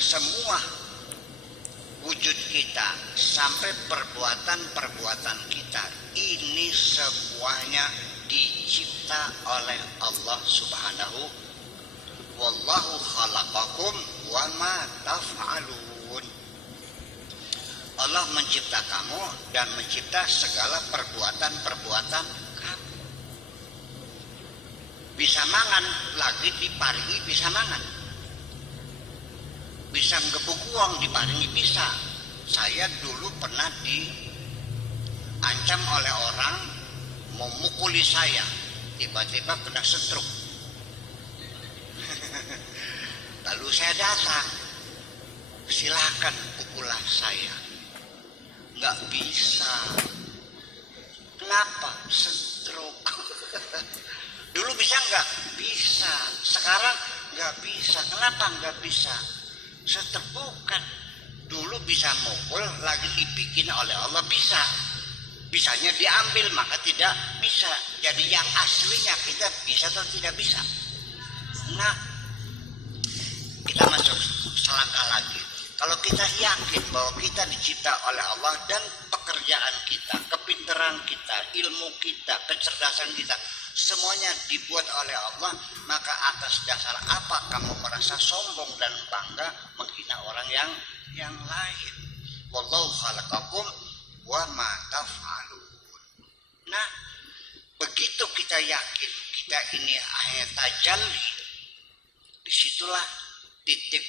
Semua wujud kita sampai perbuatan-perbuatan kita ini semuanya dicipta oleh Allah Subhanahu. Wallahu khalaqakum wa ma taf'alun. Allah mencipta kamu dan mencipta segala perbuatan-perbuatan kamu. Bisa mangan lagi diparingi bisa mangan. Bisa ngebuk uang diparingi bisa. Saya dulu pernah diancam oleh orang mau mukuli saya, tiba-tiba kena stroke. Lalu saya datang, silakan pukulah saya. Nggak bisa. Kenapa? Stroke. Dulu bisa nggak? Bisa. Sekarang nggak bisa. Kenapa nggak bisa? Seterbukan. Dulu bisa mukul, lagi dibikin oleh Allah bisa. Bisanya diambil, maka tidak bisa. Jadi yang aslinya kita bisa atau tidak bisa. Nah, kita masuk selangkah lagi. Kalau kita yakin bahwa kita dicipta oleh Allah dan pekerjaan kita, kepintaran kita, ilmu kita, kecerdasan kita, semuanya dibuat oleh Allah, maka atas dasar apa kamu merasa sombong dan bangga menghina orang yang lain? Wallahu khalaqakum wa ma taf'alun. Nah, begitu kita yakin kita ini hanya tajalli, disitulah titik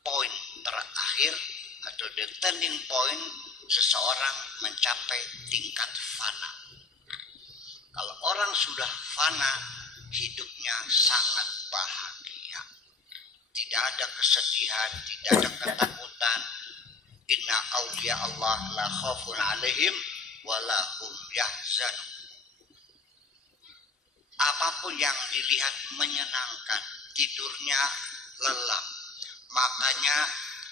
poin terakhir atau the turning point seseorang mencapai tingkat fana. Kalau orang sudah fana, hidupnya sangat bahagia. Tidak ada kesedihan, tidak ada ketakutan. Inna awliya Allah la khaufun alaihim wa la hum yahzanun. Apapun yang dilihat menyenangkan, tidurnya lelap, makannya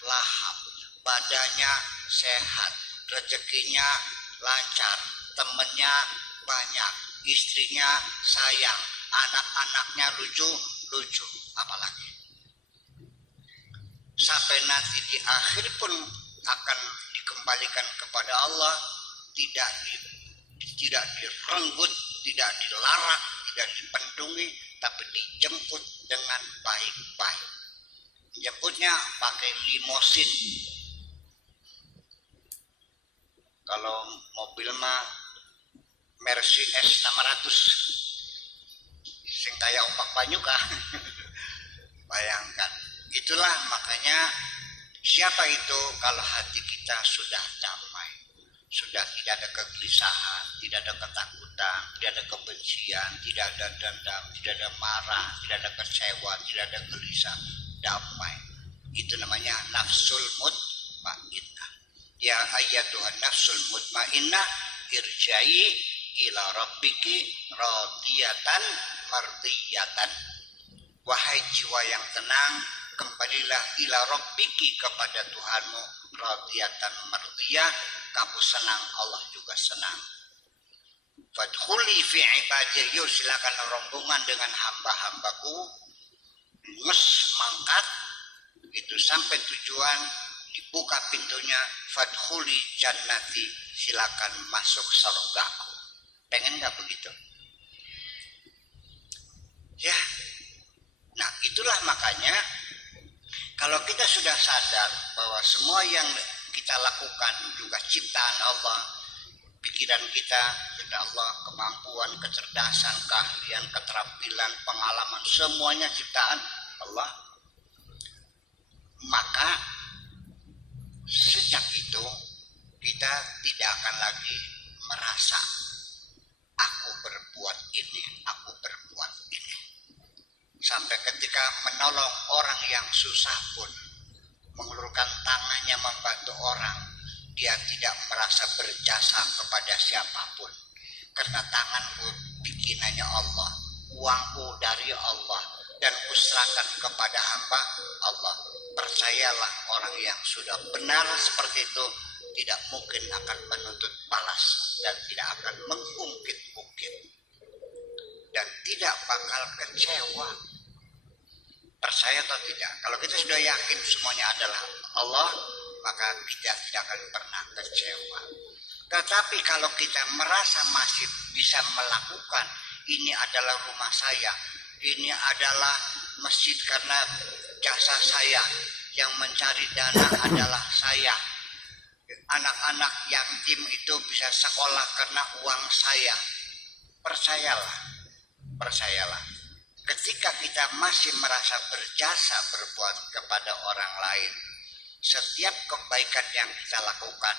lahap, badannya sehat, rezekinya lancar, temannya banyak, istrinya sayang, anak-anaknya lucu, apalagi. Sampai nanti di akhir pun akan dikembalikan kepada Allah, tidak direnggut, tidak dilarang, tidak dipendungi, tapi dijemput dengan baik-baik. Jemputnya pakai limosin. Kalau mobil mah Mercy S600 sing kaya opak banyu kah? Bayangkan. Itulah makanya siapa itu kalau hati kita sudah damai, sudah tidak ada kegelisahan, tidak ada ketakutan, tidak ada kebencian, tidak ada dendam, tidak ada marah, tidak ada kecewa, tidak ada gelisah, damai. Itu namanya nafsul mutmainnah. Ya ayyatuhan nafsul mutmainnah, irja'i ila rabbiki radiyatan mardiyatan. Wahai jiwa yang tenang, kembalilah ila rabbiki kepada Tuhanmu radiyatan mardiyah, kamu senang, Allah juga senang. Fadkhuli fi ibadi, yuk silakan rombongan dengan hamba-hambaku, mes mangkat itu sampai tujuan, dibuka pintunya, fadkhuli jannati, silakan masuk surgaku. Pengen nggak begitu? Ya, nah itulah makanya kalau kita sudah sadar bahwa semua yang kita lakukan juga ciptaan Allah, pikiran kita sudah Allah, kemampuan, kecerdasan, keahlian, keterampilan, pengalaman, semuanya ciptaan Allah. Maka sejak itu kita tidak akan lagi merasa aku berbuat ini, aku berbuat ini. Sampai ketika menolong orang yang susah pun, mengulurkan tangannya membantu orang, dia tidak merasa berjasa kepada siapapun. Karena tanganku bikinannya Allah, uangku dari Allah, dan kuserahkan kepada hamba Allah. Percayalah, orang yang sudah benar seperti itu tidak mungkin akan menuntut balas dan tidak akan mengungkit-ungkit dan tidak bakal kecewa. Percaya atau tidak? Kalau kita sudah yakin semuanya adalah Allah, maka kita tidak akan pernah kecewa. Tetapi kalau kita merasa masih bisa melakukan, ini adalah rumah saya, ini adalah masjid karena jasa saya, yang mencari dana adalah saya, anak-anak yatim itu bisa sekolah karena uang saya. Percayalah, ketika kita masih merasa berjasa berbuat kepada orang lain, setiap kebaikan yang kita lakukan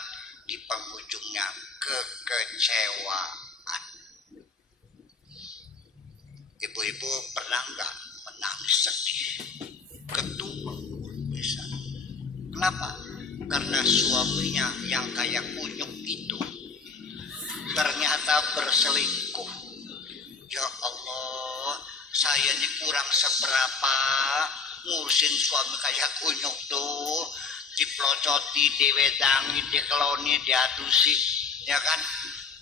di penghujungnya kekecewaan. Ibu-ibu pernah nggak menangis sedih, ketumbang bisa? Kenapa? Karena suaminya yang kayak kunyuk itu ternyata berselingkuh. Ya Allah, saya ini kurang seberapa ngurusin suami kayak kunyuk tuh, dipelocoti, diwedangi, dikeloni, diadusi, ya kan?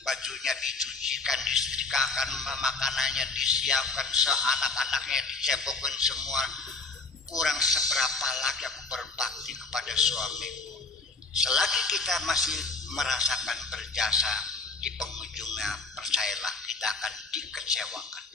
Bajunya dicucikan, disetrikakan, makanannya disiapkan, seanak-anaknya dicepokin semua. Kurang seberapa lagi aku berbakti kepada suamiku. Selagi kita masih merasakan berjasa, di penghujungnya percayalah kita akan dikecewakan.